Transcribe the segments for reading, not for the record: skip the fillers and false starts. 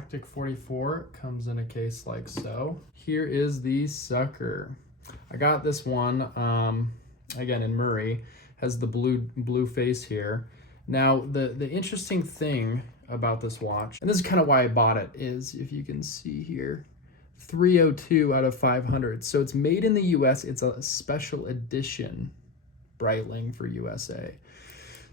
Galactic 44 comes in a case like so. Here is the sucker. I got this one, again in Murray, has the blue face here. Now, the interesting thing about this watch, and this is kind of why I bought it, is if you can see here, 302 out of 500. So it's made in the US. It's a special edition Breitling for USA.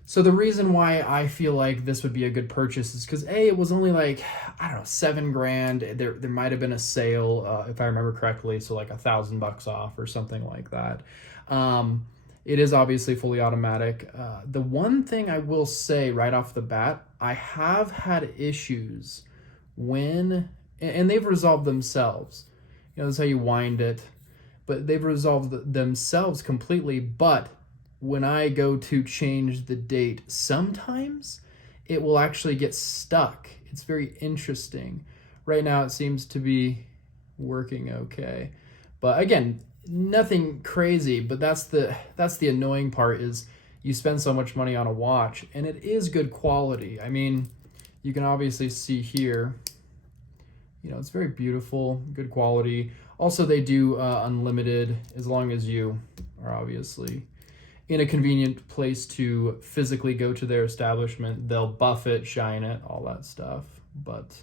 So the reason why I feel like this would be a good purchase is because A, it was only like, I don't know, $7,000. There might have been a sale, if I remember correctly, so like $1,000 off or something like that. It is obviously fully automatic. The one thing I will say right off the bat, I have had issues when, and they've resolved themselves. You know, that's how you wind it, but they've resolved themselves completely. But when I go to change the date, sometimes it will actually get stuck. It's very interesting. Right now it seems to be working okay. But again, nothing crazy, but that's the annoying part, is you spend so much money on a watch and it is good quality. I mean, you can obviously see here, you know, it's very beautiful, good quality. Also, they do unlimited, as long as you are obviously in a convenient place to physically go to their establishment. They'll buff it, shine it, all that stuff. But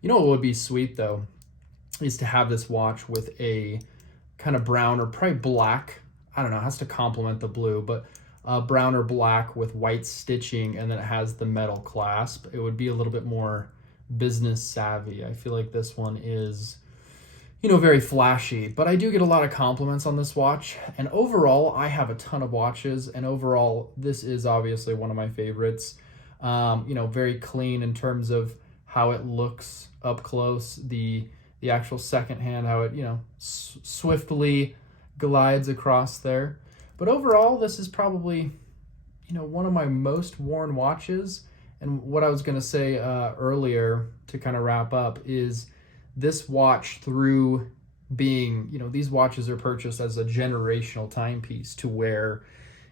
you know what would be sweet though, is to have this watch with a kind of brown or probably black, I don't know, it has to complement the blue, but brown or black with white stitching, and then it has the metal clasp. It would be a little bit more business savvy. I feel like this one is, you know, very flashy, but I do get a lot of compliments on this watch. And overall, I have a ton of watches, and overall, this is obviously one of my favorites. You know, very clean in terms of how it looks up close, the actual second hand, how it, you know, swiftly glides across there. But overall, this is probably, you know, one of my most worn watches. And what I was going to say earlier to kind of wrap up is this watch, through being, you know, these watches are purchased as a generational timepiece to where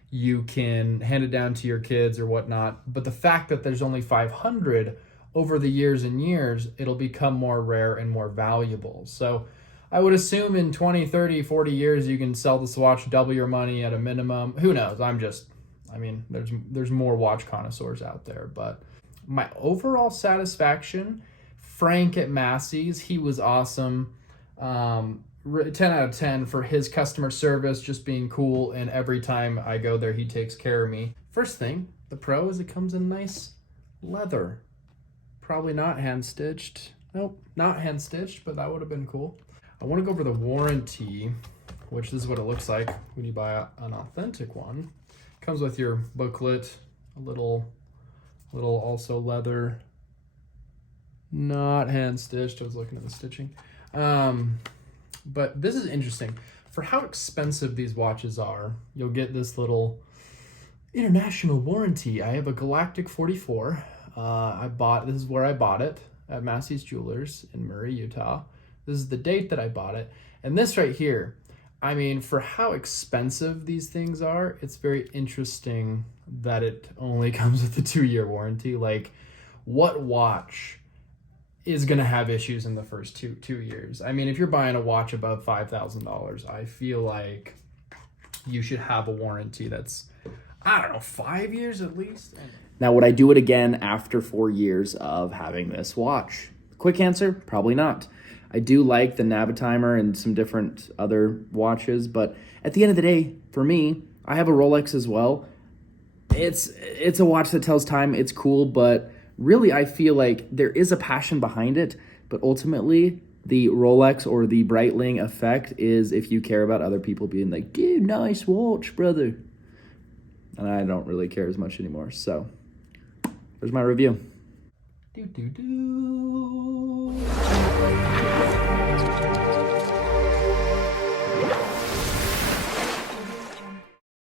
you can hand it down to your kids or whatnot. But the fact that there's only 500 over the years and years, it'll become more rare and more valuable. So I would assume in 20, 30, 40 years, you can sell this watch, double your money at a minimum. Who knows? I mean, there's more watch connoisseurs out there. But my overall satisfaction, Frank at Massey's, he was awesome. 10 out of 10 for his customer service, just being cool. And every time I go there, he takes care of me. First thing, the pro is it comes in nice leather. Probably not hand stitched. Nope, not hand stitched, but that would have been cool. I want to go over the warranty, which is what it looks like when you buy an authentic one. Comes with your booklet, a little also leather, not hand stitched. I was looking at the stitching. But this is interesting. For how expensive these watches are, you'll get this little international warranty. I have a Galactic 44. This is where I bought it, at Massey Jewelers in Murray, Utah. This is the date that I bought it. And this right here, I mean, for how expensive these things are, it's very interesting that it only comes with a 2-year warranty. Like, what watch is going to have issues in the first two years? I mean, if you're buying a watch above $5,000, I feel like you should have a warranty that's, I don't know, 5 years at least. Now, would I do it again after 4 years of having this watch? Quick answer, probably not. I do like the Navitimer and some different other watches, but at the end of the day, for me, I have a Rolex as well. It's a watch that tells time, it's cool, but really I feel like there is a passion behind it, but ultimately the Rolex or the Breitling effect is if you care about other people being like, dude, nice watch, brother. And I don't really care as much anymore, so there's my review. Do.